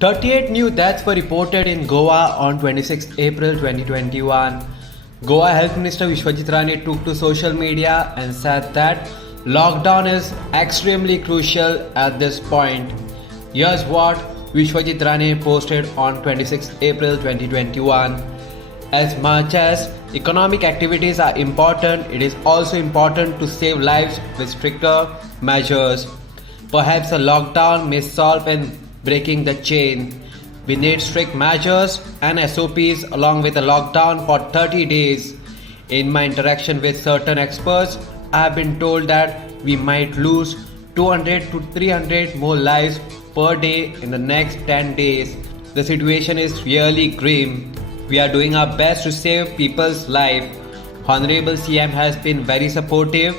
38 new deaths were reported in Goa on 26 April 2021. Goa Health Minister Vishwajit Rane took to social media and said that lockdown is extremely crucial at this point. Here's what Vishwajit Rane posted on 26 April 2021. As much as economic activities are important, it is also important to save lives with stricter measures. Perhaps a lockdown may solve in breaking the chain. We need strict measures and SOPs along with a lockdown for 30 days. In my interaction with certain experts, I have been told that we might lose 200 to 300 more lives per day in the next 10 days. The situation is really grim. We are doing our best to save people's life. Honorable CM has been very supportive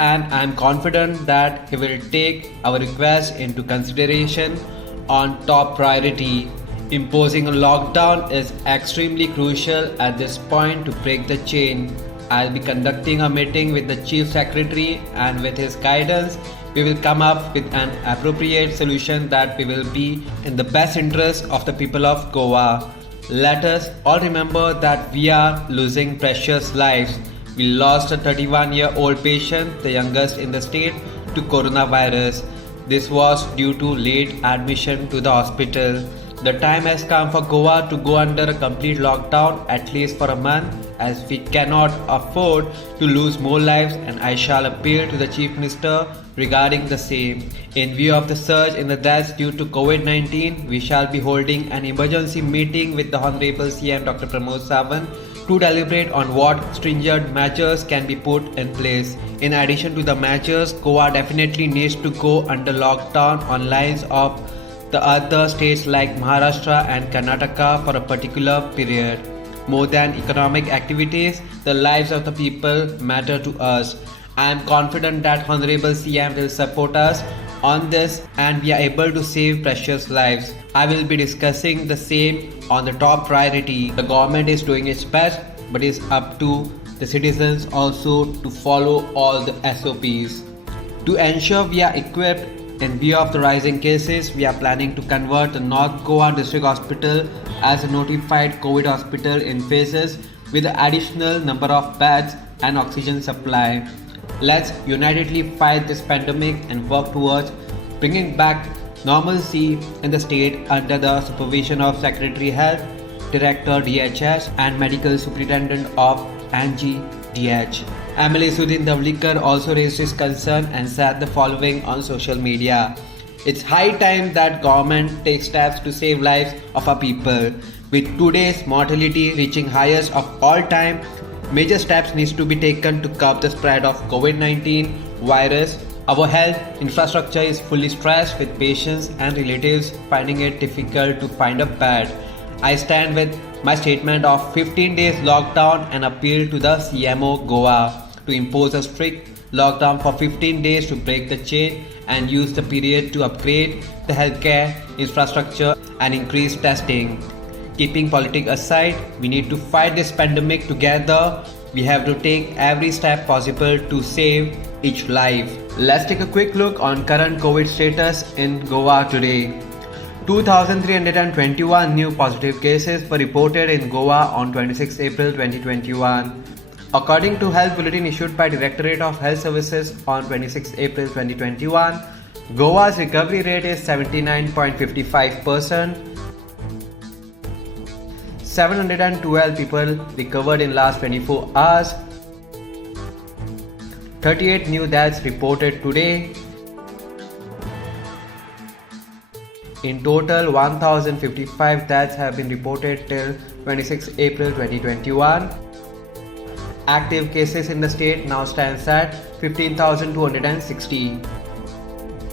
and I am confident that he will take our request into consideration on top priority. Imposing a lockdown is extremely crucial at this point to break the chain. I'll be conducting a meeting with the Chief Secretary and with his guidance, we will come up with an appropriate solution that will be in the best interest of the people of Goa. Let us all remember that we are losing precious lives. We lost a 31-year-old patient, the youngest in the state, to coronavirus. This was due to late admission to the hospital. The time has come for Goa to go under a complete lockdown at least for a month, as we cannot afford to lose more lives, and I shall appeal to the Chief Minister regarding the same. In view of the surge in the deaths due to COVID-19, we shall be holding an emergency meeting with the Honorable CM Dr. Pramod Sawant to deliberate on what stringent measures can be put in place. In addition to the measures, Goa definitely needs to go under lockdown on lines of the other states like Maharashtra and Karnataka for a particular period. More than economic activities, the lives of the people matter to us. I am confident that Honorable CM will support us on this and we are able to save precious lives. I will be discussing the same on the top priority. The government is doing its best, but it's up to the citizens also to follow all the SOPs. To ensure we are equipped in view of the rising cases, we are planning to convert the North Goa District Hospital as a notified COVID hospital in phases with an additional number of beds and oxygen supply. Let's unitedly fight this pandemic and work towards bringing back normalcy in the state under the supervision of Secretary Health, Director DHS and Medical Superintendent of NGDH. MLA Sudhin Davlikar also raised his concern and said the following on social media. It's high time that government takes steps to save lives of our people. With today's mortality reaching highest of all time, major steps needs to be taken to curb the spread of COVID-19 virus. Our health infrastructure is fully stressed with patients and relatives finding it difficult to find a bed. I stand with my statement of 15 days lockdown and appeal to the CMO Goa to impose a strict lockdown for 15 days to break the chain and use the period to upgrade the healthcare infrastructure and increase testing. Keeping politics aside, we need to fight this pandemic together. We have to take every step possible to save each life. Let's take a quick look on current COVID status in Goa today. 2,321 new positive cases were reported in Goa on 26 April 2021. According to health bulletin issued by Directorate of Health Services on 26 April 2021, Goa's recovery rate is 79.55%. 712 people recovered in last 24 hours. 38 new deaths reported today. In total, 1,055 deaths have been reported till 26 April 2021. Active cases in the state now stands at 15,260.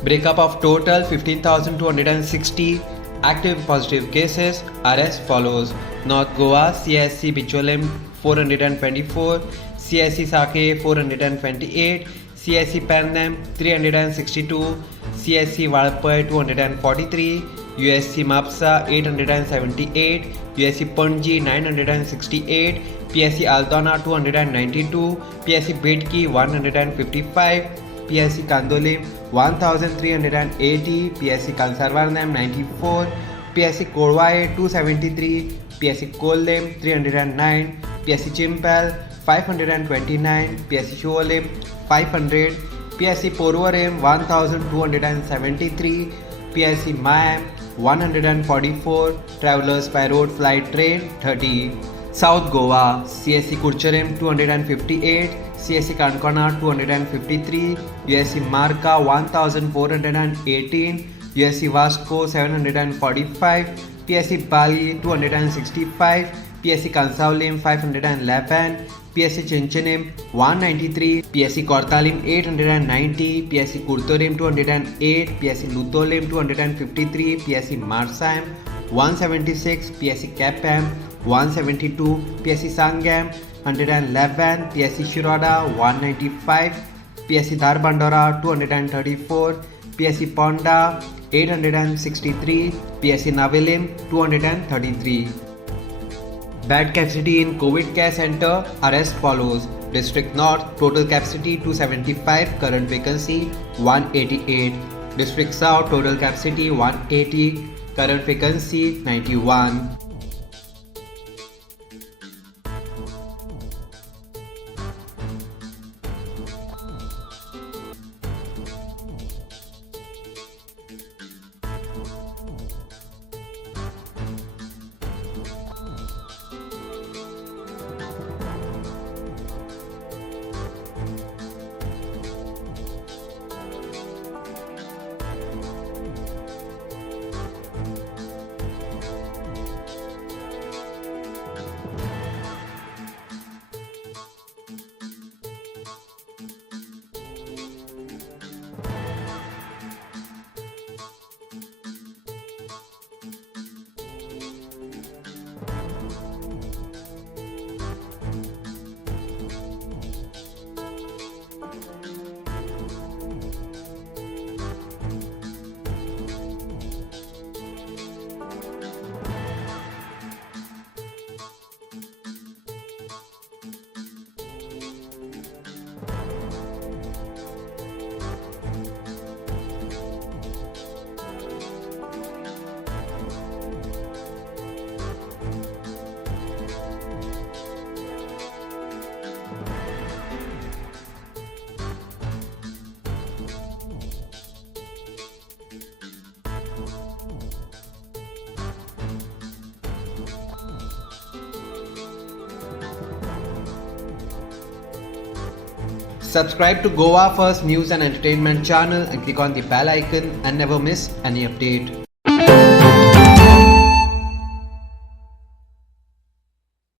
Breakup of total 15,260 active positive cases are as follows. North Goa, CSC Bicholim 424, CSC Sake 428, CSC Pannam 362, CSC Valpai 243, USC Mapsa 878, USC Panji 968, PSC Aldona 292, PSC Bidki 155, PSC Kandolim 1380, PSC Kansarvarnam 94, PSC Korvae 273, PSC Kollim 309, PSC Chimpal 529, PSC Shoalim 500, PSC Porvorim 1273, PSC Mayam 144, Travelers by Road Flight Train 30. South Goa, CSC Kurcharim 258, CSC Kankana 253, USC Marka 1418, USC Vasco 745, PSC Bali 265, PSC Kansaulim 511, PSC Chinchanim 193, PSC Kortalim 890, PSC Kurtorim 208, PSC Lutolim 253, PSC Marsam 176, PSC Kapam 172, PSC Sangam 111, PSC Shiroda 195, PSC Dharbandora 234, PSC Ponda 863, PSC Navilim 233. Bed capacity in COVID care center are as follows. District North, total capacity 275, current vacancy 188. District South, total capacity 180, current vacancy 91. Subscribe to Goa First News and Entertainment channel and click on the bell icon and never miss any update.